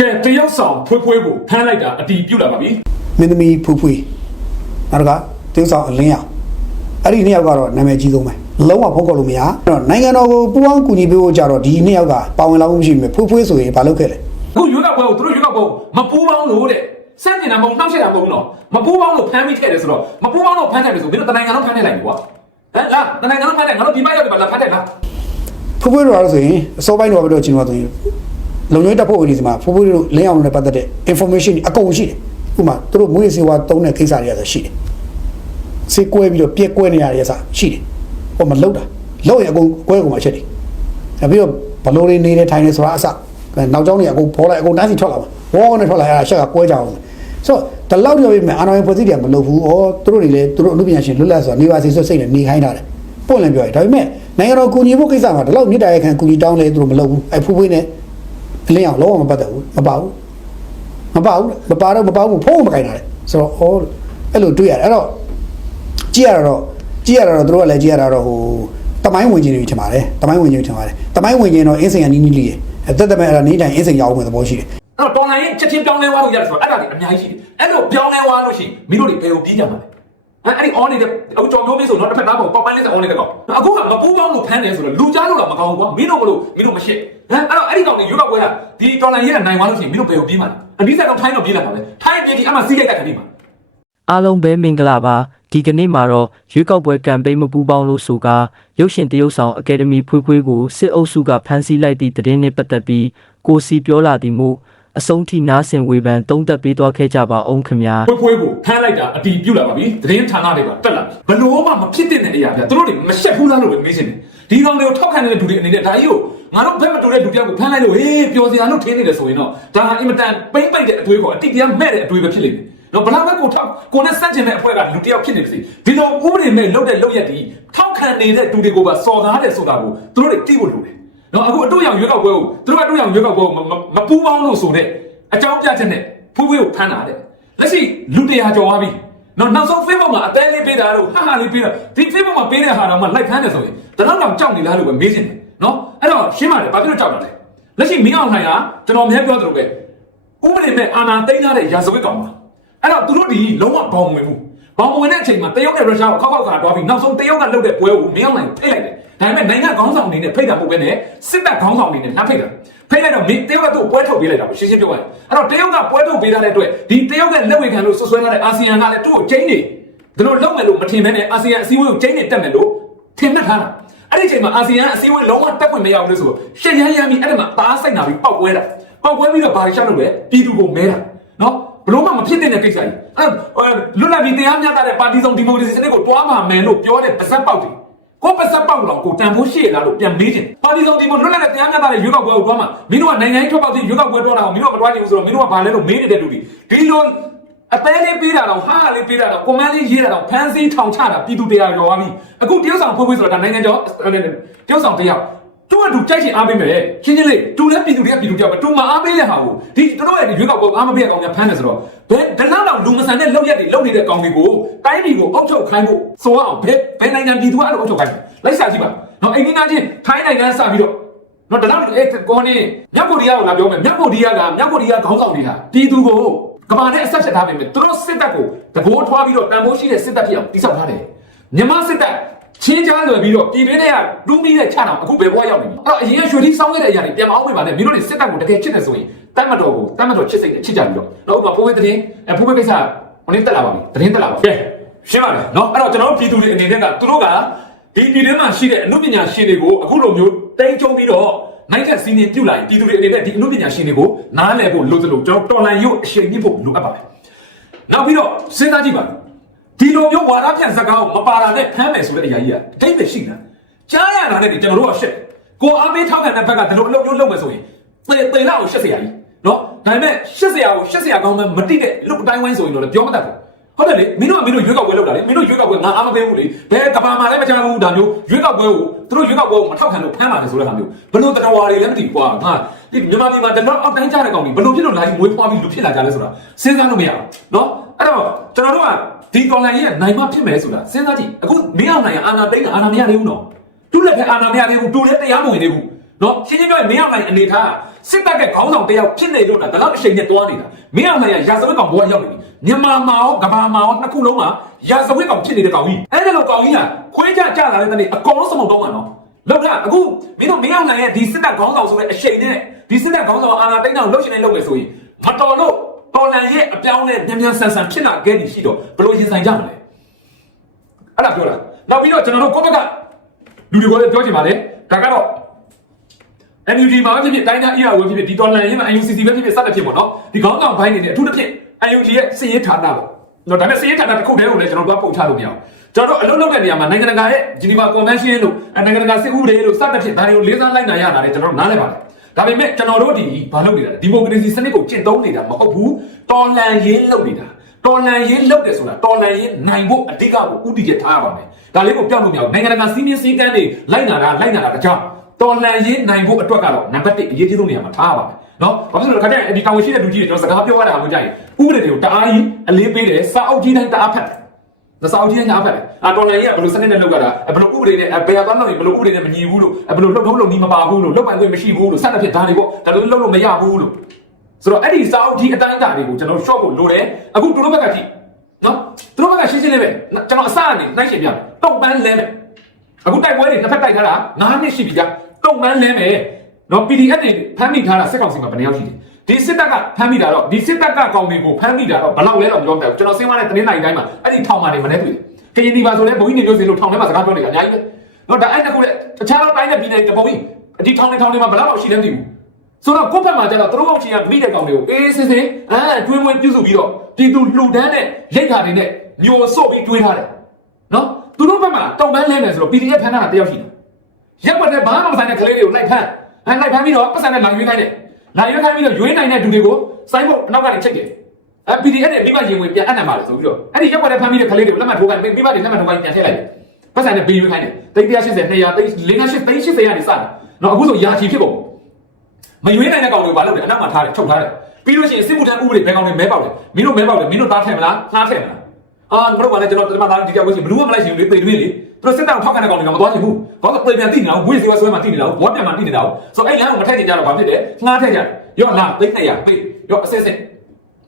ကဲတရုတ်ဆောင်ဖွေးဖွေးကိုဖမ်းလိုက်တာအတီးပြုတ်လာပါပြီမင်းသမီးဖူးဖူးနောက်ကတင်းဆောင်အလင်းအောင်အဲ့ဒီနှစ်ယောက်ကတော့နာမည်ကြီးဆုံးပဲလုံးဝဖုံးကောက်လို့မရအဲ့တော့နိုင်ငံတော်ကိုပူးပေါင်းကူညီပေးဖို့ကြတော့ဒီနှစ်ယောက်ကပါဝင်လာမှုမရှိဘူးဖူးဖူးဆိုရင်ဘာလုပ်ခဲ့လဲအခုရွေးကောက်ပွဲကိုသူတို့ရွေးကောက်ပွဲကိုမပူးပေါင်းလို့တဲ့စန့်ကျင်တာမဟုတ်နှောက်ရှက်တာမဟုတ်ဘူးနော်မပူးပေါင်းလို့ဖမ်းမိခဲ့တယ်ဆိုတော့မပူးပေါင်းလို့ဖမ်းတယ်ဆိုမင်းတို့တနိုင်ငံလုံးဖမ်းနေလိုက်ပြီကွာဟမ်လားတနိုင်ငံလုံးဖမ်းတယ်ငါတို့ဒီဘက်ရောက်တယ်ပါလားဖမ်းတယ်လားဖူးဖူးတို့ကတော့ဆိုရင်အစောပိုင်းတော့ဘယ်တော့ကျွန်တော်ဆိုရင် လုံခြုံရေးတပ်ဖွဲ့ဝင်တွေစီမှာဖူးဖူးတို့လင်းအောင်နဲ့ပတ်သက်တဲ့ information တွေအကုန်ရှိတယ်ဥပမာသူတို့မွေးစေဝါတုံးတဲ့ကိစ္စတွေကဆိုရှိတယ်စေကွဲပြီးတော့ပြက်ကွဲနေရတဲ့ဆာရှိတယ်ဟိုမလောက်တာလောက်ရင်အကုန်ကွဲကုန်မှာချက်တယ်နောက်ပြီးတော့ဘလို့တွေနေတဲ့ထိုင်နေဆိုတာအစနောက်ကျောင်းတွေအကုန်ပေါ်လိုက်အကုန်တန်းစီထွက်လာမှာဝေါနဲ့ထွက်လာရတာရှက်ကကွဲကြအောင်ဆိုတော့ဒီလောက်ပြောပြီးမယ်အာနာယဖွဲ့စည်းတယ်မလုပ်ဘူးဩသူတို့တွေလည်းသူတို့အမှုပညာရှင်လွတ်လပ်စွာနေပါစေဆိုစိတ်နဲ့နေခိုင်းတာတယ်ပွင့်လည်းပြောရဒါပေမဲ့နိုင်ငံတော်ကူညီဖို့ကိစ္စမှာဒီလောက်မြစ်တာရခံကူညီတောင်းလဲသူတို့မလုပ်ဘူးအဲဖူးဖွေးနဲ့ အလင်းအောင်လုံးဝမပတ်သက်ဘူးမပါဘူးမပါဘူးမပါတော့မပါဘူးဖုံးမခိုင်းတာလေဆိုတော့ဩအဲ့လိုတွေ့ရတယ်အဲ့တော့ကြည့်ရတော့ကြည့်ရတော့သူတို့ကလည်းကြည့်ရတော့ဟိုတမိုင်းဝင်ခြင်းတွေထင်ပါတယ်တမိုင်းဝင်ခြင်းထင်ပါတယ်တမိုင်းဝင်ခြင်းတော့အင်းစိန်ကနီးနီးလေးရအသက်သက်မဲ့အဲ့ဒါနေတိုင်းအင်းစိန်ရောက်ဝင်သဘောရှိတယ်အဲ့တော့တော်လိုင်းရင်ချက်ချင်းပြောင်းလဲသွားလို့ရတယ်ဆိုတော့အဲ့ဒါတွေအများကြီးရှိတယ်အဲ့လိုပြောင်းလဲသွားလို့ရှိရင်မင်းတို့တွေဘယ်ကိုပြေးကြမှာလဲအဲ့အဲ့ဒီ on နေတဲ့အခုကြော်မျိုးမေးဆိုတော့တစ်ဖက်သားပေါ်ပေါက်ပိုင်းလေးစ on နေတဲ့ကောင်အခုကမပူးပေါင်းလို့ဖမ်းတယ်ဆိုတော့လူကြားလို့တော့မကောင်းဘူးကွာမင်းတို့မလို့မင်းတို့မရှစ် ဟမ်အဲ့တော့အဲ့ဒီကောင်တွေရွေးကောက်ပွဲကဒီတော်လိုင်းရဲ့နိုင်သွားလို့ရှိရင်မင်းတို့ဘယ်ကိုပြေးမှာလဲအနည်းဆက်တော့ထိုင်းတော့ပြေးလာပါပဲထိုင်းပြေးဒီအမှစီးလိုက်တဲ့ခဏလေးမှာအားလုံးပဲမင်္ဂလာပါဒီကနေ့မှာတော့ရွေးကောက်ပွဲကမ်ပိန်းမပူးပေါင်းလို့ဆိုကာရုပ်ရှင်တရုတ်ဆောင်အကယ်ဒမီဖွေးဖွေးကိုစစ်အုပ်စုကဖမ်းဆီးလိုက်သည့်သတင်းနဲ့ပတ်သက်ပြီးကိုစီပြောလာသည်မို့အဆုံးထိနားဆင်ဝေဖန်တုံးသက်ပေးသွားခဲ့ကြပါအောင်ခင်ဗျာဖွေးဖွေးကိုဖမ်းလိုက်တာအတီးပြုတ်လာပါပြီသတင်းဌာနတွေကတက်လာဘလို့မှမဖြစ်တဲ့အရာပြသူတို့တွေမရှက်ဘူးလားလို့ပဲမေးချင်တယ် ဒီကောင်တွေကိုထောက်ခံနေတဲ့လူတွေအနေနဲ့ဒါကြီးကိုငါတို့ဘက်မတူတဲ့လူတယောက်ကိုဖမ်းလိုက်လို့ဟေးပျော်စရာလို့ထင်းနေတယ်ဆိုရင်တော့ဒါကအင်မတန်ပိမ့်ပိတ်တဲ့အတွေးကိုအတိတရားမဲ့တဲ့အတွေးပဲဖြစ်လိမ့်မယ်နော်ဘလားပဲကိုထောက်ကိုနဲ့စန့်ကျင်တဲ့အဖွဲကလူတယောက်ဖြစ်နေပါစေဒီလိုဥပဒေမဲ့လုပ်တဲ့လုပ်ရက်ဒီထောက်ခံနေတဲ့လူတွေကိုပါစော်ကားတယ်ဆိုတာကိုသူတို့တွေသိဖို့လိုတယ်နော်အခုအတူရောင်ရွေးကောက်ပွဲကိုသူတို့ကအတူရောင်ရွေးကောက်ပွဲကိုမမပူးပေါင်းလို့ဆိုတဲ့အကြောင်းပြချက်နဲ့ဖွေးဖွေးကိုဖမ်းတာတဲ့လက်ရှိလူတရားကျော်သွားပြီ နော်နောက်ဆုံး Facebook မှာအသေးလေးပေးတာတော့ဟာဟာလေးပေးတာဒီ Facebook မှာပေးတဲ့ဟာတော့မှလိုက်ခန်းတယ်ဆိုရင်တလောက်တော့ကြောက်နေလားလို့ပဲမေးချင်တယ်နော်အဲ့တော့ရှင်းပါတယ်ဘာဖြစ်လို့ကြောက်တာလဲလက်ရှိမင်းအောင်လှိုင်ကကျွန်တော်အများပြောသလိုပဲဥပဒေနဲ့အာဏာသိမ်းထားတဲ့ရာဇဝတ်ကောင်ပါအဲ့တော့သူတို့ဒီလုံးဝဘောင်ဝင်မှုဘောင်ဝင်တဲ့အချိန်မှာတရုတ်နဲ့ရုရှားကိုခောက်ခောက်ခါတွားပြီးနောက်ဆုံးတရုတ်ကလုပ်တဲ့ပွဲကိုမင်းအောင်လှိုင်ဖိတ်လိုက်တယ်ဒါပေမဲ့နိုင်ငံခေါင်းဆောင်အနေနဲ့ဖိတ်တာမဟုတ်ဘဲနဲ့စစ်တပ်ခေါင်းဆောင်အနေနဲ့နှပ်ဖိတ်တာ ဖိတ်လိုက်တော့မင်းတရုတ်ကသူ့ပွဲထုတ်ပေးလိုက်တာရှင်းရှင်းပြောရရင်အဲ့တော့တရုတ်ကပွဲထုတ်ပေးထားတဲ့အတွက်ဒီတရုတ်ကလက်ဝေခံလို့ဆွဆွဲထားတဲ့အာဆီယံကလည်းသူ့ကိုကျင်းနေဒီလိုလုပ်မယ်လို့မထင်ဘဲနဲ့အာဆီယံအစည်းအဝေးကိုကျင်းနေတက်မယ်လို့ထင်မှတ်ထားတာအဲ့ဒီအချိန်မှာအာဆီယံအစည်းအဝေးလုံးဝတက်ခွင့်မရဘူးလို့ဆိုတော့ရှက်ရမ်းရမ်းပြီးအဲ့ဒီမှာသားစိတ်နာပြီးပောက်ပွဲတာပောက်ပွဲပြီးတော့ဘာရှောက်လို့လဲပြည်သူကိုမဲတာနော်ဘလို့မှမဖြစ်တဲ့ကိစ္စကြီးအဲ့လွတ်လပ်ပြီးတရားမျှတတဲ့ပါတီစုံဒီမိုကရေစီစနစ်ကိုတွားမှာမယ်လို့ပြောတဲ့ပါဇက်ပေါက်တယ် ကိုပါဇက်ပေါက်တော့ကိုတန်ဖိုးရှိရလားလို့ပြန်မေးတယ်ပါတီစုံဒီမိုလွတ်လပ်တဲ့တရားမျှတတဲ့ရွေးကောက်ပွဲကိုတွားမှာမင်းတို့ကနိုင်ငံရေးထွက်ပေါက်တဲ့ရွေးကောက်ပွဲတွားတာကိုမင်းတို့ကမတွားချင်ဘူးဆိုတော့မင်းတို့ကဘာလဲလို့မေးနေတဲ့လူတွေဒီလိုအသေးလေးပေးတာတော့ဟာလေးပေးတာတော့ကွန်မန်းလေးရေးတာတော့ဖန်စီထောင်ချတာပြည်သူတရားရောသွားပြီအခုတရုတ်ဆောင်ဖွေးဖွေးဆိုတာဒါနိုင်ငံကျော်တရုတ်ဆောင်တရားသူ့အတူကြိုက်ချင်အားပေးမယ်ချင်းချင်းလေးတူလည်းပြည်သူတွေကပြည်သူကြောက်ပဲတူမအားပေးတဲ့ဟာကိုဒီတို့ရဲ့ရွေးကောက်ပွဲအားမပေးတဲ့ကောင်ကဖမ်းတယ်ဆိုတော့ ဘယ်ဒလန်းတော့လူမဆန်တဲ့လောက်ရက်တွေလောက်နေတဲ့ကောင်တွေကိုတိုင်းပြည်ကိုအုပ်ချုပ်ခိုင်းဖို့ဆိုအောင်ဘယ်ဘယ်နိုင်ငံပြည်သူအဲ့လိုအုပ်ချုပ်ခိုင်းလိုက်စားကြည့်ပါနော်အိမ်ကြီးနာချင်းထိုင်းနိုင်ငံစပြီးတော့နော်ဒါတော့အဲ့ကောနေမြောက်ကိုရီးယားကိုလာပြောမယ်မြောက်ကိုရီးယားကမြောက်ကိုရီးယားခေါင်းဆောင်တွေကပြည်သူကိုကဘာနဲ့အဆက်ချက်ထားပေးမယ်သူတို့စစ်တပ်ကိုတဘိုးထွားပြီးတော့တန်ဖိုးရှိတဲ့စစ်တပ်ဖြစ်အောင်တိစောက်ထားတယ်မြန်မာစစ်တပ်ချင်းချားလွယ်ပြီးတော့ပြည်တွင်းထဲကလူးမိတဲ့ချတာအခုဘယ်ဘွားရောက်နေပြီအဲ့တော့အရင်ကရွှေတိစောင်းခဲ့တဲ့အရာတွေပြန်မအောင်ပြပါနဲ့မင်းတို့တွေစစ်တပ်ကိုတကယ်ချစ်တယ်ဆိုရင် တတ်မတော်ကိုတတ်မတော်ချစ်စိတ်နဲ့ချစ်ကြပြီးတော့တော့ဥပမာဖိုးဝဲသတင်းအဲဖိုးဝဲကိစ္စဟိုနေ့တက်လာပါပြီသတင်းတက်လာပါပြီကဲရှင်းပါမယ်နော်အဲ့တော့ကျွန်တော်တို့ပြည်သူတွေအနေနဲ့ကသူတို့ကဒီပြည်တွင်းမှာရှိတဲ့အမှုပညာရှင်တွေကိုအခုလိုမျိုးတိမ်ကျုံပြီးတော့နိုင်တဲ့စီးနေပြုတ်လာရင်ပြည်သူတွေအနေနဲ့ဒီအမှုပညာရှင်တွေကိုနားလည်ဖို့လိုသလိုကျွန်တော်တော်လန်ရုပ်အရှိန်မြင့်ဖို့လိုအပ်ပါတယ်နောက်ပြီးတော့စဉ်းစားကြည့်ပါဒီလိုမျိုးဝါဒပြန်စကားကိုမပါတာနဲ့ဖမ်းမယ်ဆိုတဲ့အရာကြီးကအတိတ်ပဲရှိနေတာကြားရတာနဲ့ကျွန်တော်တို့ကရှက်ကိုအားပေးထောက်ခံတဲ့ဘက်ကဒီလိုအလုပ်မျိုးလုပ်မယ်ဆိုရင်သေသေလောက်ကိုရှက်စရာကြီး နော်ဒါပေမဲ့ရှက်စရာကိုရှက်စရာကောင်းမှမတိတဲ့လူအတိုင်းဝိုင်းဆိုရင်တော့လည်းပြောမတတ်ဘူးဟုတ်တယ်လေမင်းတို့ကမင်းတို့ရွေးကောက်ပွဲလုပ်တာလေမင်းတို့ရွေးကောက်ပွဲငါအားမပေးဘူးလေဘယ်ကဘာမှလည်းမချမ်းဘူးဒါမျိုးရွေးကောက်ပွဲကိုသူတို့ရွေးကောက်ပွဲကိုမထောက်ခံလို့ဖမ်းပါတယ်ဆိုတဲ့ဟာမျိုးဘယ်လိုတတော်ဝါတွေလည်းမသိဘူးကွာငါဒီမြန်မာပြည်မှာတတော်အောက်တိုင်းကြတဲ့ကောင်တွေဘယ်လိုဖြစ်လို့လာပြီးမွေးဖွားပြီးလူဖြစ်လာကြလဲဆိုတာစဉ်းစားလို့မရဘူးနော်အဲ့တော့ကျွန်တော်တို့ကဒီကောင်လိုင်းရဲ့နိုင်မဖြစ်မယ်ဆိုတာစဉ်းစားကြည့်အခုမင်းအောင်နိုင်အာနာသိန်းအာနာမရသေးဘူးနော်သူ့လက်ဖက်အာနာမရသေးဘူးတူလည်းတရားမဝင်သေးဘူးနော်ရှင်းရှင်းပြောရင်မင်းအောင်နိုင်အနေထား စစ်တပ်ကခေါင်းဆောင်တယောက်ဖြစ်နေလို့ဒါတော့အချိန်နဲ့တွားနေတာမင်းအောင်နိုင်ရရာဇဝတ်ကောင်ဘဝရောက်နေပြီမြန်မာမှာရောကဘာမှာရောနှစ်ခုလုံးမှာရာဇဝတ်ကောင်ဖြစ်နေတဲ့ကောင်ကြီးအဲ့ဒါလို့ကောင်ကြီးကခွေးကြကြလာတဲ့တနေ့အကောင်လုံးစမုံတော့မှာနော်လောက်တာအခုမင်းတို့မင်းအောင်နိုင်ရဲ့ဒီစစ်တပ်ခေါင်းဆောင်ဆိုတဲ့အချိန်နဲ့ဒီစစ်တပ်ခေါင်းဆောင်အာဏာသိမ်းအောင်လှုပ်ရှင်နေလုပ်မယ်ဆိုရင်မတော်လို့တော်လန်ရဲ့အပြောင်းနဲ့မြန်မြန်ဆန်ဆန်ဖြစ်လာခဲ့ပြီရှိတော့ဘယ်လိုရင်ဆိုင်ကြမလဲအဲ့ဒါပြောတာနောက်ပြီးတော့ကျွန်တော်တို့ကိုယ့်ဘက်ကလူတွေကိုလည်းပြောချင်ပါတယ်ဒါကတော့ NUG မှာဖြစ်ဖြစ်တိုင်းသား ER ဝဖြစ်ဖြစ်ဒီတော်လန်ရေးမှာ UCC ပဲဖြစ်ဖြစ်စသဖြင့်ပေါ့နော်ဒီခေါင်းဆောင်ဘိုင်းနေတဲ့အထူးသဖြင့် NUG ရဲ့စည်ရေးဌာနပေါ့နော်ဒါပေမဲ့စည်ရေးဌာနတစ်ခုတည်းကိုလည်းကျွန်တော်တို့ကပုံချလို့မရအောင်ကျွန်တော်တို့အလုပ်လုပ်တဲ့နေရာမှာနိုင်ငံတကာရဲ့ Geneva Convention လို့နိုင်ငံတကာစစ်ဥပဒေလို့စသဖြင့်ဒါတွေကိုလေးစားလိုက်နိုင်ရတာလေကျွန်တော်တို့နားလည်ပါတယ်ဒါပေမဲ့ကျွန်တော်တို့ဒီဘာလုပ်နေတာလဲဒီမိုကရေစီစနစ်ကိုကျင့်သုံးနေတာမဟုတ်ဘူးတော်လန်ရေးလုပ်နေတာတော်လန်ရေးလုပ်တယ်ဆိုတာတော်လန်ရေးနိုင်ဖို့အဓိကကိုဥတည်ချက်ထားရပါမယ်ဒါလေးကိုပြောင်းလို့မရဘူးနိုင်ငံတကာစီးမင်းစည်းကမ်းတွေလိုက်နာတာလိုက်နာတာတကြောင် တော်လန်ရေးနိုင်ဖို့အတွက်ကတော့နံပါတ်1အရေးကြီးဆုံးနေရာမှာထားရပါမယ်နော်ဘာဖြစ်လို့လဲခါကျရင်ဒီတာဝန်ရှိတဲ့လူကြီးတွေကျွန်တော်စကားပြောရတာမှကြရင်ဥပဒေတွေကိုတအားကြီးအလေးပေးတယ်စာအုပ်ကြီးတိုင်းတအားဖတ်တယ်စာအုပ်ကြီးတိုင်းတအားဖတ်တယ်အာတော်လန်ရေးကဘယ်လိုစနစ်နဲ့လုပ်ကြတာဘယ်လိုဥပဒေနဲ့ဘယ်သွားလို့ဘယ်လိုဥပဒေနဲ့မညီဘူးလို့ဘယ်လိုလှုပ်ထုံးလုပ်နီးမပါဘူးလို့လုပ်ပိုင်ခွင့်မရှိဘူးလို့စသဖြင့်ဒါတွေပေါ့ဒါလိုလုပ်လို့မရဘူးလို့ဆိုတော့အဲ့ဒီစာအုပ်ကြီးအတိုင်းအတာတွေကိုကျွန်တော် short ကိုလိုတယ်အခုတူတို့ဘက်ကကြည့်နော်သူတို့ဘက်ကရှင်းရှင်းလေးပဲကျွန်တော်အစကနေနှိုင်းရှင်ပြတုံပန်းလဲမယ်အခုတိုက်ပွဲတွေတစ်ဖက်တိုက်ထားတာ9နှစ်ရှိပြီကြာ တုံမှန်းလဲမယ်နော် PDF တွေဖမ်းမိထားတာစစ်ကောင်စီမှာဘယ်နှယောက်ရှိတယ်ဒီစစ်တပ်ကဖမ်းမိတာတော့ဒီစစ်တပ်ကကောင်တွေကိုဖမ်းမိတာတော့ဘယ်လောက်လဲတော့မပြောပြဘူးကျွန်တော်စင်းမတဲ့တင်းနိုင်တိုင်းမှာအဲ့ဒီထောင်မာတွေမနေတွေ့ကရင်ဒီပါဆိုလဲဘုန်းကြီးနေမျိုးစင်လို့ထောင်ထဲမှာစကားပြောနေတာအများကြီးပဲနော်ဒါအဲ့တကူလေတခြားတော့တိုင်းနဲ့ပြည်နယ်တပုံကြီးဒီထောင်တွေထောင်တွေမှာဘယ်လောက်ရှိလဲမသိဘူးဆိုတော့ကိုယ့်ဘက်မှာကျတော့သူတို့ကောင်ချီကမိတဲ့ကောင်တွေကိုအေးစစ်စစ်အဲတွင်းဝင်ပြုစုပြီးတော့ပြည်သူလှူဒန်းတဲ့လက်ကာတွေနဲ့မျိုးစော့ပြီးတွေးထားတယ်နော်သူတို့ဘက်မှာတောင်ပန်းလဲမယ်ဆိုတော့ PDF ဖမ်းတာတယောက်ရှိတယ် ရက်ပတ်တဲ့ဘာမှမဆိုင်တဲ့ကလေးတွေကိုလိုက်ဖမ်းအဲလိုက်ဖမ်းပြီးတော့ပတ်စံနဲ့လာရွေးခိုင်းတယ်လာရွေးခိုင်းပြီးတော့ရွေးနိုင်တဲ့သူတွေကိုစိုင်းဖို့အနောက်ကနေချက်တယ်အဲ PDF နဲ့မိဘရင်ဝင်ပြန်အပ်နိုင်ပါလေဆိုပြီးတော့အဲ့ဒီရက်ပတ်တဲ့ဖမ်းပြီးတဲ့ကလေးတွေကိုလက်မှတ်ထိုးခိုင်းမိဘတွေလက်မှတ်ထိုးခိုင်းပြန်ထည့်လိုက်တယ်ပတ်စံနဲ့ပေးရွေးခိုင်းတယ်တိတ်180 200 300 480 380ကနေစတယ်နော်အခုဆိုရာချီဖြစ်ပုံမရွေးနိုင်တဲ့ကောင်တွေကိုဘာလုပ်လဲအနောက်မှာထားတယ်ထုတ်ထားတယ်ပြီးလို့ရှိရင်စစ်မှုထမ်းဥပဒေဘယ်ကောင်တွေမဲပေါက်တယ်မင်းတို့မဲပေါက်တယ်မင်းတို့သားထည့်မလားငှားထည့်မလားအာမတို့ကလည်းကျွန်တော်ဒီမှာသားဒီကြောက်ဝေးရှင်ဘလူးကမလိုက်ရှင်လေပေတွေးလေ သူတို့စစ်တောင်ထောက်ခံတဲ့ကောင်တွေကမသွားချင်ဘူးဘာလို့ပေပြန်တိနေတာဝေးစီဝဆွဲမှတိနေတာဘောပြန်မှတိနေတာဆိုအဲ့လမ်းကိုမထက်ကြကြတော့ဘာဖြစ်လဲငှားထက်ကြရော့လာသိနေရပေရော့အစစ်စစ်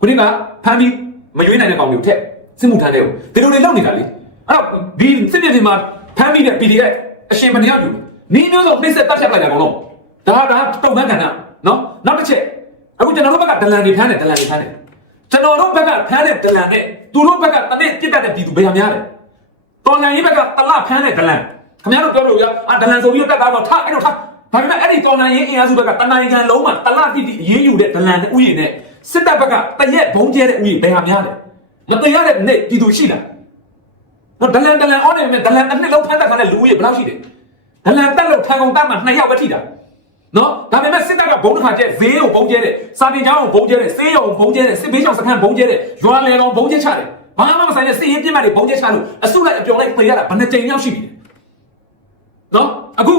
ခုနကဖမ်းပြီးမရွေးနိုင်တဲ့ကောင်တွေကိုထက်စစ်မှုထမ်းတဲ့ကိုဒီလိုတွေလုပ်နေတာလေအဲ့တော့ဒီစစ်မြေပြင်မှာဖမ်းပြီးတဲ့ PDF အရှင်မတရားယူနီးမျိုးစုံနှိမ့်ဆက်တတ်ဖြတ်လိုက်တာကောင်တော့ဒါဒါတုံ့ပန်းကဏ္ဍနော်နောက်တစ်ချက်အခုကျွန်တော်တို့ဘက်ကဒလန်တွေဖမ်းတယ်ဒလန်တွေဖမ်းတယ်ကျွန်တော်တို့ဘက်ကဖမ်းတဲ့ဒလန်နဲ့သူတို့ဘက်ကတနေ့ပြစ်တတ်တဲ့ပြည်သူဘယ်ဟာများလဲ တော်လန်ရေးဘက်ကတလဖမ်းတဲ့ဒလန်ခင်ဗျားတို့ပြောလို့ရအာဒလန်ဆိုပြီးတက်တာတော့ထားအဲ့တော့ထားဒါပေမဲ့အဲ့ဒီတော်လန်ရေးအင်အားစုဘက်ကတနိုင်ငံလုံးမှာတလတိတိရေးယူတဲ့ဒလန်ဥယျာဉ်နဲ့စစ်တပ်ဘက်ကတရက်ဘုံကျဲတဲ့ဥယျာဉ်ဘယ်ဟာများလဲမတရားတဲ့နေ့ပြည်သူရှိလားတော့ဒလန်ဒလန်အော်နေမဲ့ဒလန်တစ်နှစ်လုံးဖမ်းတတ်တဲ့လူဦးရေဘယ်လောက်ရှိတယ်ဒလန်တက်လို့ခံကုန်တတ်မှာ2ယောက်ပဲထိတာနော်ဒါပေမဲ့စစ်တပ်ကဘုံတစ်ခါကျဲဈေးကိုဘုံကျဲတဲ့စာတင်ကျောင်းကိုဘုံကျဲတဲ့ဆေးရုံကိုဘုံကျဲတဲ့စစ်ဘေးရှောင်စခန်းဘုံကျဲတဲ့ရွာလေကောင်ဘုံကျဲချတယ် ဘာမှမဆိုင်တဲ့စစ်ရေးပြစ်မှတ်တွေဘုံကျဲချလို့အစုလိုက်အပြုံလိုက်ပြေးရတာဘယ်နှကြိမ်ရောက်ရှိပြီလဲနော်အခု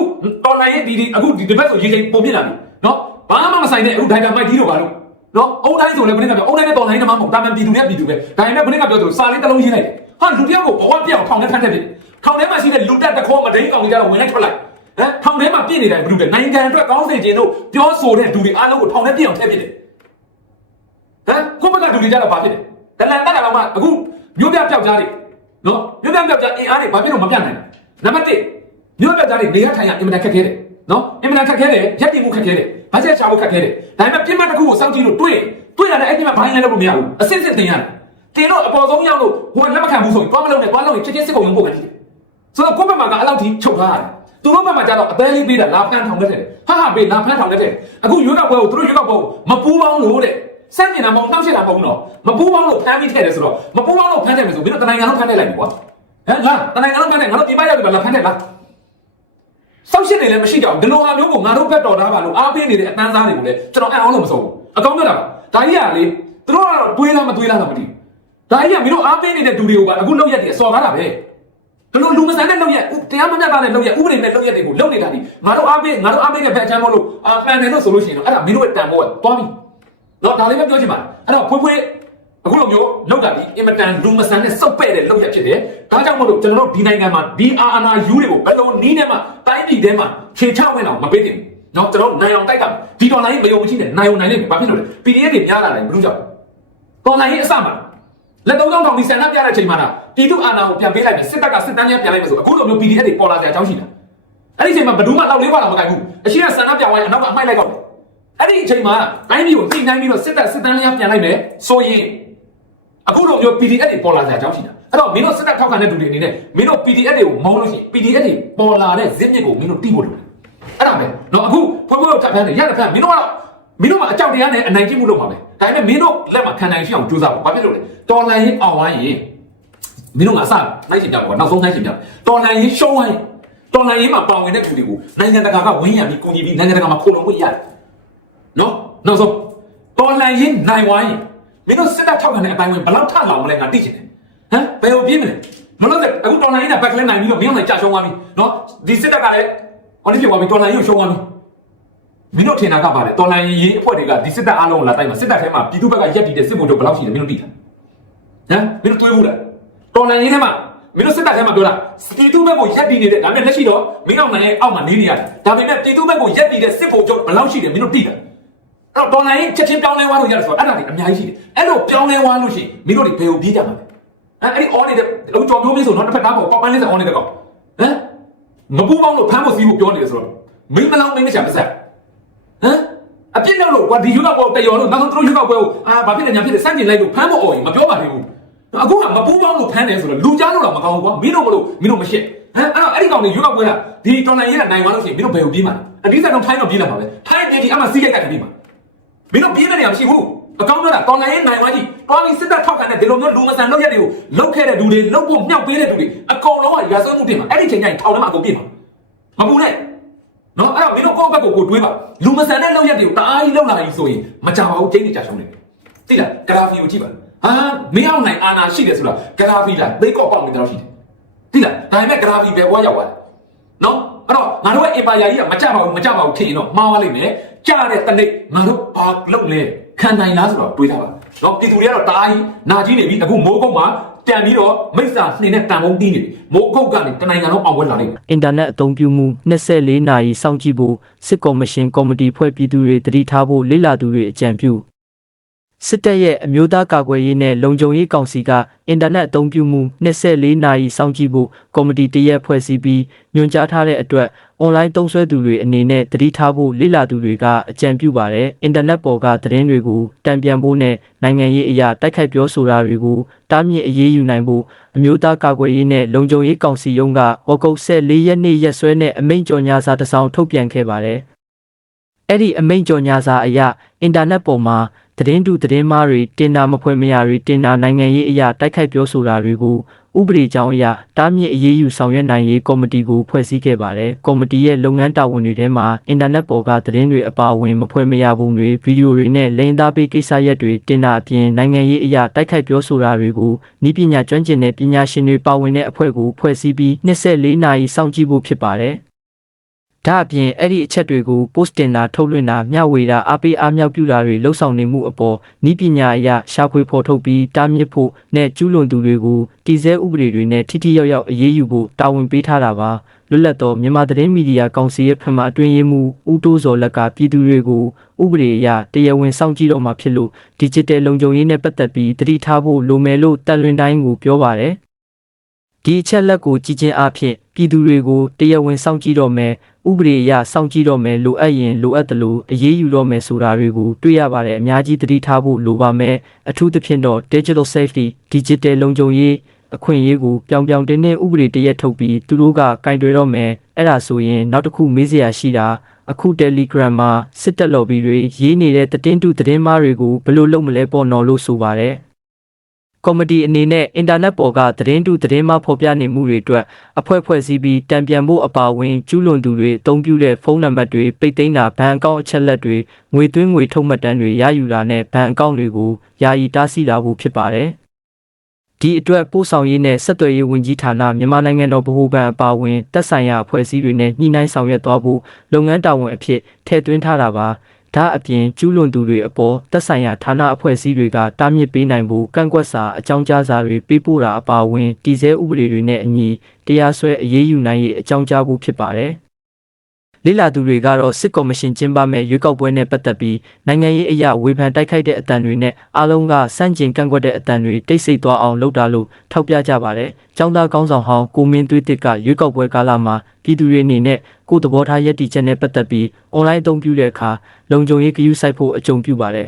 တော်လိုင်းရဲ့ဒီဒီအခုဒီဒီဘက်ဆိုရေချိန်ပုံပြလာပြီနော်ဘာမှမဆိုင်တဲ့အခုဒိုင်တာမိုက်ဒီတို့ဘာလို့နော်အုံတိုင်းဆိုလည်းဘယ်နည်းကပြောအုံတိုင်းနဲ့တော်လိုင်းနဲ့မှမဟုတ်တာမှန်ပြည်သူနဲ့ပြည်သူပဲဒါပေမဲ့ဘယ်နည်းကပြောသလိုစာလေးတစ်လုံးရေးလိုက်တယ်ဟာလူတယောက်ကိုဘဝပြောင်းထောင်နဲ့ဖမ်းတဲ့ပြီထောင်ထဲမှာရှိတဲ့လူတက်တခေါ်မဒိန်းကောင်ကြီးကြတော့ဝင်လိုက်ထွက်လိုက်ဟမ်ထောင်ထဲမှာပြည့်နေတယ်ဘယ်လိုလဲနိုင်ငံအတွက်ကောင်းစေခြင်းတို့ပြောဆိုတဲ့လူတွေအားလုံးကိုထောင်ထဲပြည့်အောင်ထည့်ပြစ်တယ်ဟမ်ခုဘက်ကလူတွေကြတော့ဘာဖြစ်လဲ ဒလန်တက်တာတော့မှအခုမြို့ပြပျောက်ကြားတွေနော်မြို့ပြပျောက်ကြားအင်အားတွေဘာဖြစ်လို့မပြတ်နိုင်လဲနံပါတ်1မြို့ပြပျောက်ကြားတွေနေရထိုင်ရအင်မတန်ခက်ခဲတယ်နော်အင်မတန်ခက်ခဲတယ်ရက်တည်မှုခက်ခဲတယ်ဘာချက်ချဖို့ခက်ခဲတယ်ဒါပေမဲ့ပြင်းမတစ်ခုကိုစောင့်ကြည့်လို့တွေ့တွေ့ရတဲ့အဲ့ဒီမှာဘာရင်လဲလို့မရဘူးအစစ်စစ်တင်ရတယ်တင်တော့အပေါ်ဆုံးရောက်လို့ဟိုကလက်မခံဘူးဆိုရင်သွားမလုံးနဲ့သွားလုံးရင်ချက်ချင်းစစ်ကုန်ရုံပို့กันကြည့်ဆိုတော့ကိုယ့်ဘက်မှာကအလောက်ထိချုပ်ထားရတယ်သူတို့ဘက်မှာကျတော့အသေးလေးပေးတာလာဖမ်းထောင်ခဲ့တယ်ဟာဟာပေးလာဖမ်းထောင်ခဲ့တယ်အခုရွေးကောက်ပွဲကိုသူတို့ရွေးကောက်ပွဲကိုမပူးပေါင်းလို့တဲ့ စက်မြင်တာမဟုတ်တောက်ရှစ်တာမဟုတ်ဘူးတော့မပူးပေါင်းလို့ဖမ်းပြီးထည့်တယ်ဆိုတော့မပူးပေါင်းလို့ဖမ်းတယ်မယ်ဆိုပြီးတော့တနိုင်ငံလုံးဖမ်းတယ်လိုက်ပြီကွာဟမ်ငါတနိုင်ငံလုံးဖမ်းတယ်ငါတို့ပြပရောက်ပြီလားဖမ်းတယ်လားစောက်ရှစ်နေလည်းမရှိကြဘူးဒီလိုဟာမျိုးကိုငါတို့ဘက်တော်သားပါလို့အားပေးနေတဲ့အတန်းစားတွေကိုလည်းကျွန်တော်အံ့အောင်လို့မဆုံးဘူးအကောင်းပြောတာပါဒါကြီးကလေသူတို့ကတော့တွေးလားမတွေးလားတော့မသိဘူးဒါကြီးကမင်းတို့အားပေးနေတဲ့သူတွေကိုပါအခုလောက်ရက်တွေအစော်ကားတာပဲဘလို့လူမဆန်တဲ့လောက်ရက်တရားမမျှတာတဲ့လောက်ရက်ဥပဒေမဲ့လောက်ရက်တွေကိုလောက်နေတာဒီငါတို့အားပေးငါတို့အားပေးတဲ့ဘက်အချမ်းမို့လို့အာဖန်တယ်လို့ဆိုလို့ရှိရင်တော့အဲ့ဒါမင်းတို့ရဲ့တန်ဖိုးကသွားပြီ တော့ဒါလေးပဲပြောချင်ပါတယ်အဲ့တော့ဖွေးဖွေးအခုလိုမျိုးလောက်တာဒီအင်မတန်လူမဆန်နဲ့စုပ်ပဲ့တဲ့လောက်ရဖြစ်တယ်ဒါကြောင့်မလို့ကျွန်တော်တို့ဒီနိုင်ငံမှာ DRNU တွေကိုဘယ်လိုနီးနဲ့မှတိုင်းပြည်ထဲမှာခြေချဝင်အောင်မပေးသင့်ဘူးနော်ကျွန်တော်နိုင်အောင်တိုက်တာဒီတော်လိုင်းမယုံကြည်နဲ့နိုင်အောင်နိုင်လိမ့်မယ်ဘာဖြစ်လို့လဲ PDF တွေများလာတယ်ဘယ်လိုကြောင့်တော်လိုင်းရေးအစမှာလက်သုံးချောင်းတောင်ဒီဆန္ဒပြတဲ့အချိန်မှာတာပြည်သူအာဏာကိုပြန်ပေးလိုက်မယ်စစ်တပ်ကစစ်တမ်းများပြန်လိုက်မယ်ဆိုအခုလိုမျိုး PDF တွေပေါ်လာတဲ့အကြောင်းရှိတာအဲ့ဒီအချိန်မှာဘယ်သူမှတော့လေးပါတော့မကိုင်ဘူးအရှိကဆန္ဒပြဝိုင်းအနောက်ကအမိုက်လိုက်တော့ အဲ့ဒီအချိန်မှာတိုင်းပြည်ကိုနှိမ့်နှိုင်းပြီးတော့စစ်တပ်စစ်တမ်းလေးပြန်လိုက်မယ်ဆိုရင်အခုတော့မျိုး PDF တွေပေါ်လာတဲ့အကြောင်းရှိတာအဲ့တော့မင်းတို့စစ်တပ်ထောက်ခံတဲ့လူတွေအနေနဲ့မင်းတို့ PDF တွေကိုမောင်းလို့ရှိရင် PDF တွေပေါ်လာတဲ့ဇစ်မြစ်ကိုမင်းတို့တီးဖို့လိုတယ်အဲ့ဒါပဲနော်အခုဖွင့်ဖွင့်ကြပ်ဖမ်းတယ်ရတဲ့ဖက်မင်းတို့ကတော့မင်းတို့မှာအကြောက်တရားနဲ့အနိုင်ကျင့်မှုလုပ်ပါမယ်ဒါပေမဲ့မင်းတို့လက်မှာခံနိုင်ရှိအောင်ကြိုးစားပါဘာဖြစ်လို့လဲတော်လိုင်းရင်အောင်ဝိုင်းရင်မင်းတို့ကအစနိုင်ရှင်ပြပါနောက်ဆုံးနိုင်ရှင်ပြတော်လိုင်းရင်ရှုံးဝိုင်းတော်လိုင်းရင်မှာပါဝင်တဲ့လူတွေကိုနိုင်ငံတကာကဝန်းရံပြီးကူညီပြီးနိုင်ငံတကာမှာခိုလုံခွင့်ရတယ် နော်နောက်ဆုံးတော်လိုင်းရင်နိုင်ဝိုင်းရင်မင်းတို့စစ်တပ်ထောက်ခံတဲ့အတိုင်းဝင်ဘယ်လောက်ထလောင်မလဲငါသိချင်တယ်ဟမ်ဘယ်လိုပြေးမလဲမလို့တဲ့အခုတော်လိုင်းရေးနဲ့ဘက်ကလည်းနိုင်ပြီးတော့မင်းတို့လည်းကြာရှုံးသွားပြီနော်ဒီစစ်တပ်ကလည်းဟောဒီပြောသွားပြီတော်လိုင်းရေးကိုရှုံးသွားပြီမင်းတို့ထင်တာကပါလေတော်လိုင်းရေးအဖွဲ့တွေကဒီစစ်တပ်အားလုံးကိုလာတိုက်မှာစစ်တပ်ထဲမှာပြည်သူဘက်ကရက်တည်တဲ့စစ်ဗိုလ်ချုပ်ဘယ်လောက်ရှိတယ်မင်းတို့သိတာဟမ်မင်းတို့တွေးဘူးလားတော်လိုင်းရေးထဲမှာမင်းတို့စစ်တပ်ထဲမှာပြောတာပြည်သူဘက်ကိုရက်တည်နေတဲ့ဒါပေမဲ့လက်ရှိတော့မင်းအောင်နိုင်ရဲ့အောက်မှာနေနေရတယ်ဒါပေမဲ့ပြည်သူဘက်ကိုရက်တည်တဲ့စစ်ဗိုလ်ချုပ်ဘယ်လောက်ရှိတယ်မင်းတို့သိတာ အဲ့တော့ဒေါ်လာရင်ချက်ချင်းပြောင်းလဲသွားလို့ရတယ်ဆိုတော့အဲ့ဒါတွေအများကြီးရှိတယ်အဲ့လိုပြောင်းလဲသွားလို့ရှိရင်မင်းတို့တွေဘယ်ကိုပြေးကြမှာလဲအဲ့အဲ့ဒီ on နေတဲ့လုံကြော်မျိုးမင်းဆိုတော့တစ်ဖက်သားပေါ်ပေါက်ပန်းလေးစက် on နေတဲ့ကောင်ဟမ်မပူပေါင်းလို့ဖမ်းဖို့စီးဖို့ပြောနေတယ်ဆိုတော့မင်းမလောင်မင်းမချာမဆက်ဟမ်အပြစ်လောက်လို့ကွာဒီရွက်ကပေါ်တယောလို့နောက်ဆုံးသူတို့ရွက်ကပေါ်အာဘာဖြစ်လဲညာဖြစ်လဲစန့်ကျင်လိုက်လို့ဖမ်းဖို့អော်ရင်မပြောပါနဲ့ဘူးအခုကမပူပေါင်းလို့ဖမ်းတယ်ဆိုတော့လူကြားလို့တော့မကောင်းဘူးကွာမင်းတို့မလို့မင်းတို့မရှက်ဟမ်အဲ့တော့အဲ့ဒီကောင်တွေရွက်ကပွဲတာဒီတော်လိုင်းရေးကနိုင်သွားလို့ရှိရင်မင်းတို့ဘယ်ကိုပြေးမှာလဲအဒီဆက်တော့ထိုင်းတော့ပြေးလာမှာပဲထိုင်းပြေးဒီအမှစီးရိုက်ကတ်ပြေးမှာ မင်းတို့ပြင်းတဲ့နေရာမရှိဘူးအကောင်းပြောတာတော်လိုင်းရေးနိုင်သွားကြည့်တော်ပြီးစစ်တပ်ထောက်ခံတဲ့ဒီလိုမျိုးလူမဆန်လုပ်ရက်တွေကိုလုပ်ခဲ့တဲ့လူတွေလုပ်ဖို့မြောက်ပေးတဲ့လူတွေအကုန်လုံးကရာဇဝတ်မှုတင်မှာအဲ့ဒီချိန်ကျရင်ထောင်ထဲမှာအကုန်ပြည့်မှာမပူနဲ့နော်အဲ့တော့မင်းတို့ကိုယ့်ဘက်ကိုကိုတွေးပါလူမဆန်တဲ့လုပ်ရက်တွေကိုတအားကြီးလုပ်လာပြီဆိုရင်မကြပါဘူးကျင်းနေကြရှုံးနေသိလားဂရာဖီကိုကြည့်ပါဟာမင်းအောင်နိုင်အာနာရှိတယ်ဆိုတာဂရာဖီလားသိကောက်ပေါက်နေတယ်လို့ရှိတယ်သိလားဒါပေမဲ့ဂရာဖီပဲဝါရောက်သွားတယ်နော်အဲ့တော့ငါတို့ရဲ့ empire ကြီးကမကြပါဘူးမကြပါဘူးထင်ရင်တော့မှားသွားလိမ့်မယ် ကြားတဲ့တနေ့ငါတို့ဘာလုပ်လဲခံနိုင်လားဆိုတော့တွေးထားပါနော်ပြည်သူတွေကတော့တားကြီးနာကြီးနေပြီအခုမိုးကုတ်မှာတန်ပြီးတော့မိစ္ဆာနှင်းနဲ့တန်ကုန်တီးနေပြီမိုးကုတ်ကနေတနိုင်ငံလုံးအောင်ပွဲလာလိမ့်မယ်အင်တာနက်အသုံးပြုမှု24နာရီစောင့်ကြည့်ဖို့စစ်ကော်မရှင်ကော်မတီဖွဲ့ပြည်သူတွေတတိထားဖို့လေ့လာသူတွေအကြံပြု စစ်တပ်ရဲ့အမျိုးသားကာကွယ်ရေးနဲ့လုံခြုံရေးကောင်စီကအင်တာနက်အသုံးပြုမှု24နာရီစောင့်ကြည့်ဖို့ကော်မတီတရက်ဖွဲ့စည်းပြီးညွှန်ကြားထားတဲ့အတွက်အွန်လိုင်းသုံးစွဲသူတွေအနေနဲ့တတိထားဖို့လေ့လာသူတွေကအကြံပြုပါတယ်အင်တာနက်ပေါ်ကသတင်းတွေကိုတံပြန်ဖို့နဲ့နိုင်ငံရေးအရာတိုက်ခိုက်ပြောဆိုတာတွေကိုတားမြစ်အရေးယူနိုင်ဖို့အမျိုးသားကာကွယ်ရေးနဲ့လုံခြုံရေးကောင်စီရုံးကဩဂုတ်14ရက်နေ့ရက်စွဲနဲ့အမိန့်ကြော်ညာစာတစ်စောင်ထုတ်ပြန်ခဲ့ပါတယ်အဲ့ဒီအမိန့်ကြော်ညာစာအရအင်တာနက်ပေါ်မှာ သတင်းတူသတင်းမားတွေတင်တာမဖွင့်မရတွေတင်တာနိုင်ငံရေးအရာတိုက်ခိုက်ပြောဆိုတာတွေကိုဥပဒေကြောင်းအရတားမြစ်အရေးယူဆောင်ရွက်နိုင်ရေးကော်မတီကိုဖွဲ့စည်းခဲ့ပါတယ်။ကော်မတီရဲ့လုပ်ငန်းတာဝန်တွေထဲမှာအင်တာနက်ပေါ်ကသတင်းတွေအပါအဝင်မဖွင့်မရပုံတွေဗီဒီယိုတွေနဲ့လိင်သားပေးကိစ္စရပ်တွေတင်တာအပြင်နိုင်ငံရေးအရာတိုက်ခိုက်ပြောဆိုတာတွေကိုဤပညာကျွမ်းကျင်တဲ့ပညာရှင်တွေပါဝင်တဲ့အဖွဲ့ကိုဖွဲ့စည်းပြီး24နာရီစောင့်ကြည့်ဖို့ဖြစ်ပါတယ်။ ဒါအပြင်အဲ့ဒီအချက်တွေကို post တင်တာထုတ်လွှင့်တာမျှဝေတာအားပေးအားမြောက်ပြုတာတွေလှုပ်ဆောင်နေမှုအပေါ်ဤပညာအရရှာဖွေဖော်ထုတ်ပြီးတားမြစ်ဖို့နဲ့ကျူးလွန်သူတွေကိုတည်ဆဲဥပဒေတွေနဲ့ထိထိရောက်ရောက်အရေးယူဖို့တာဝန်ပေးထားတာပါလွတ်လပ်သောမြန်မာသတင်းမီဒီယာကောင်စီရဲ့ဖမှအတွင်းရေးမှူးဦးတိုးစော်လက်ကပြည်သူတွေကိုဥပဒေအရတရားဝင်စောင့်ကြည့်တော့မှာဖြစ်လို့ digital လုံခြုံရေးနဲ့ပတ်သက်ပြီးတတိထားဖို့လိုမယ်လို့တက်လွင်တိုင်းကိုပြောပါတယ်ဒီအချက်လက်ကိုကြည်ချင်းအဖြစ် ပြည်သူတွေကိုတရားဝင်စောင့်ကြည့်တော့မယ်ဥပဒေအရစောင့်ကြည့်တော့မယ်လိုအပ်ရင်လိုအပ်တယ်လို့အရေးယူတော့မယ်ဆိုတာတွေကိုတွေ့ရပါတယ်အများကြီးသတိထားဖို့လိုပါမယ်အထူးသဖြင့်တော့ digital safety digital လုံခြုံရေးအခွင့်အရေးကိုပြောင်ပြောင်တင်းတင်းဥပဒေတရက်ထုတ်ပြီးသူတို့ကကင်တွယ်တော့မယ်အဲ့ဒါဆိုရင်နောက်တစ်ခုမေးစရာရှိတာအခု Telegram မှာစစ်တပ် lobby တွေရေးနေတဲ့သတင်းတူသတင်းမားတွေကိုဘယ်လိုလုပ်မလဲပေါ့နော်လို့ဆိုပါတယ် ကော်မတီအနေနဲ့အင်တာနက်ပေါ်ကသတင်းတူသတင်းမှဖော်ပြနေမှုတွေအတွက်အဖွဲ့ဖွဲ့စည်းပြီးတံပြန်ဖို့အပါအဝင်ကျူးလွန်သူတွေအသုံးပြုတဲ့ဖုန်းနံပါတ်တွေပိတ်သိမ်းတာဘဏ်အကောင့်အချက်လက်တွေငွေသွင်းငွေထုတ်မှတ်တမ်းတွေရယူတာနဲ့ဘဏ်အကောင့်တွေကိုယာယီတားဆီးတာဖို့ဖြစ်ပါတယ်။ဒီအတွက်ပို့ဆောင်ရေးနဲ့ဆက်သွယ်ရေးဝန်ကြီးဌာနမြန်မာနိုင်ငံတော်ဗဟိုဘဏ်အပါအဝင်တက်ဆိုင်ရာအဖွဲ့အစည်းတွေနဲ့ညှိနှိုင်းဆောင်ရွက်သွားဖို့လုပ်ငန်းတာဝန်အဖြစ်ထည့်သွင်းထားတာပါ။ ဒါအပြင်ကျူးလွန်သူတွေအပေါ်သက်ဆိုင်ရာဌာနအဖွဲ့အစည်းတွေကတားမြစ်ပေးနိုင်ဖို့ကန့်ကွက်စာအကြောင်းကြားစာတွေပေးပို့တာအပါအဝင်တည်ဆဲဥပဒေတွေနဲ့အညီတရားစွဲအရေးယူနိုင်ရေးအကြောင်းကြားဖို့ဖြစ်ပါတယ် လေးလာသူတွေကတော့စစ်ကော်မရှင်ကျင်းပမဲ့ရွေးကောက်ပွဲနဲ့ပတ်သက်ပြီးနိုင်ငံရေးအရာဝေဖန်တိုက်ခိုက်တဲ့အတန်တွေနဲ့အားလုံးကစန့်ကျင်ကန့်ကွက်တဲ့အတန်တွေတိတ်ဆိတ်သွားအောင်လုပ်တာလို့ထောက်ပြကြပါတယ်။ចောင်းသားကောင်းဆောင်ဟောင်းကိုမင်းသွေးတစ်ကရွေးကောက်ပွဲကာလမှာပြည်သူတွေအနေနဲ့ကိုယ်သဘောထားရည်တည်ချက်နဲ့ပတ်သက်ပြီးအွန်လိုင်းအသုံးပြုတဲ့အခါလုံခြုံရေးဂရုစိုက်ဖို့အကြုံပြုပါတယ်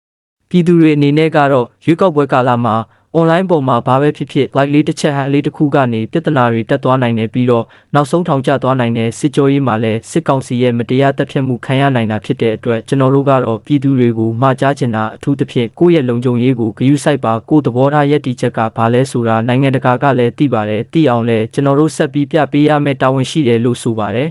။ပြည်သူတွေအနေနဲ့ကတော့ရွေးကောက်ပွဲကာလမှာ online ပေါ်မှာဘာပဲဖြစ်ဖြစ် like လေးတစ်ချက်ဟန်လေးတစ်ခုကနေပြဿနာတွေတက်သွားနိုင်တယ်ပြီးတော့နောက်ဆုံးထောင်ကျသွားနိုင်တဲ့စစ်ကြောရေးမှာလည်းစစ်ကောင်စီရဲ့မတရားတပ်ဖြတ်မှုခံရနိုင်တာဖြစ်တဲ့အတွက်ကျွန်တော်တို့ကတော့ပြည်သူတွေကိုမှာကြားချင်တာအထူးသဖြင့်ကိုယ့်ရဲ့လုံခြုံရေးကိုဂရုစိုက်ပါကိုယ့်သဘောထားရည်တည်ချက်ကဘာလဲဆိုတာနိုင်ငံတကာကလည်းသိပါတယ်သိအောင်လဲကျွန်တော်တို့ဆက်ပြီးပြပေးရမယ့်တာဝန်ရှိတယ်လို့ဆိုပါတယ်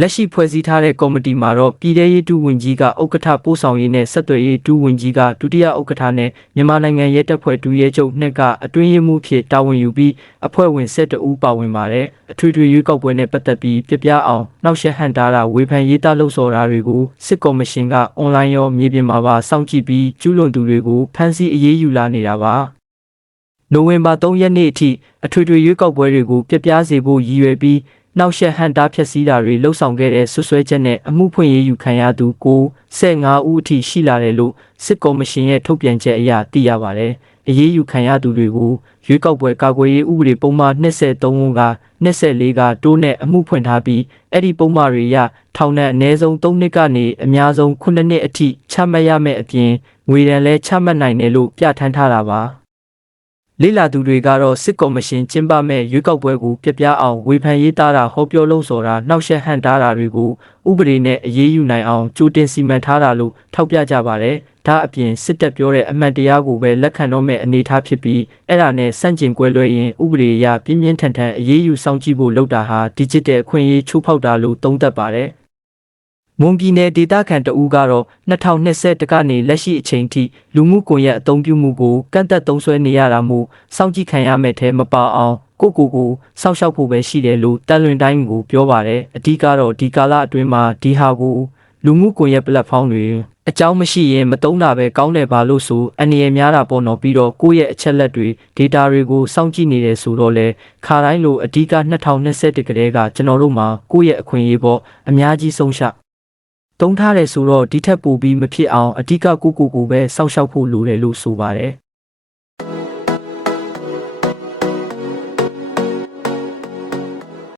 လက်ရှိဖွဲ့စည်းထားတဲ့ကော်မတီမှာတော့ပြည်ထရေးဒုဝန်ကြီးကဥက္ကဋ္ဌပို့ဆောင်ရေးနဲ့ဆက်သွယ်ရေးဒုဝန်ကြီးကဒုတိယဥက္ကဋ္ဌနဲ့မြန်မာနိုင်ငံရဲတပ်ဖွဲ့ဒုရဲချုပ်နှစ်ကအတွင်းရေးမှူးဖြစ်တာဝန်ယူပြီးအဖွဲ့ဝင်၁၁ဦးပါဝင်ပါတယ်အထွေထွေရွေးကောက်ပွဲနဲ့ပတ်သက်ပြီးပြပြအောင်နှောက်ယှက်ဟန်တာတာဝေဖန်ရေးသားလှုပ်ဆော်တာတွေကိုစစ်ကော်မရှင်ကအွန်လိုင်းရောမြေပြင်မှာပါစောင့်ကြည့်ပြီးကျူးလွန်သူတွေကိုဖမ်းဆီးအရေးယူလာနေတာပါနိုဝင်ဘာ3ရက်နေ့အထိအထွေထွေရွေးကောက်ပွဲတွေကိုပြပြစေဖို့ရည်ရွယ်ပြီး နှောက်ယှက်ဟန်တာဖျက်ဆီးတာတွေလှုပ်ဆောင်ခဲ့တဲ့ဆွဆွဲချက်နဲ့အမှုဖွင့်ရေးယူခံရသူကို15ဦးအထိရှိလာတယ်လို့စစ်ကော်မရှင်ရဲ့ထုတ်ပြန်ချက်အရသိရပါတယ်။အရေးယူခံရသူတွေကိုရွေးကောက်ပွဲကာကွယ်ရေးဥပဒေပုံမှန်23ဝန်က24ကတိုးနဲ့အမှုဖွင့်ထားပြီးအဲ့ဒီပုံမှန်တွေရထောင်နဲ့အနည်းဆုံး3နှစ်ကနေအများဆုံး9နှစ်အထိချမှတ်ရမယ့်အပြင်ငွေဒဏ်လည်းချမှတ်နိုင်တယ်လို့ပြဋ္ဌာန်းထားတာပါ။ လေးလာသူတွေကတော့စစ်ကော်မရှင်ကျင်းပမဲ့ရွေးကောက်ပွဲကိုပြပြအောင်ဝေဖန်ရေးသားတာဟောပြောလုံးစော်တာနှောက်ယှက်ဟန့်တားတာတွေကိုဥပဒေနဲ့အရေးယူနိုင်အောင်ကြိုတင်စီမံထားတာလို့ထောက်ပြကြပါတယ်။ဒါအပြင်စစ်တပ်ပြောတဲ့အမှန်တရားကိုပဲလက်ခံတော့မဲ့အနေအထားဖြစ်ပြီးအဲ့ဒါနဲ့စန့်ကျင်ကွဲလွဲရင်ဥပဒေအရပြင်းပြင်းထန်ထန်အရေးယူဆောင်ကြည့်ဖို့လုပ်တာဟာဒီဂျစ်တယ်အခွင့်အရေးချိုးဖောက်တာလို့သုံးသပ်ပါတယ်။ မွန်ပြည်နယ်ဒေသခံတဦးကတော့2020ကနေလက်ရှိအချိန်ထိလူမှုကွန်ရက်အသုံးပြုမှုကိုကန့်သက်သုံးစွဲနေရတာမို့စောင့်ကြည့်ခံရမယ့်ထဲမပါအောင်ကိုကိုကိုစောင့်ရှောက်ဖို့ပဲရှိတယ်လို့တန်လွင်တိုင်းကိုပြောပါတယ်အဓိကတော့ဒီကာလအတွင်းမှာဒီဟာကိုလူမှုကွန်ရက်ပလက်ဖောင်းတွေအကြောင်းမရှိရင်မတုံးတာပဲကောင်းတယ်ပါလို့ဆိုအနေရများတာပေါ့နော်ပြီးတော့ကိုယ့်ရဲ့အချက်လက်တွေ data တွေကိုစောင့်ကြည့်နေတယ်ဆိုတော့လေခါတိုင်းလိုအဓိက2021ကတည်းကကျွန်တော်တို့မှာကိုယ့်ရဲ့အခွင့်အရေးပေါ့အများကြီးဆုံးရှုံး တုံးထားတယ်ဆိုတော့ဒီထက်ပိုပြီးမဖြစ်အောင်အဓိကကိုကိုကိုပဲစောင့်ရှောက်ဖို့လိုတယ်လို့ဆိုပါတယ်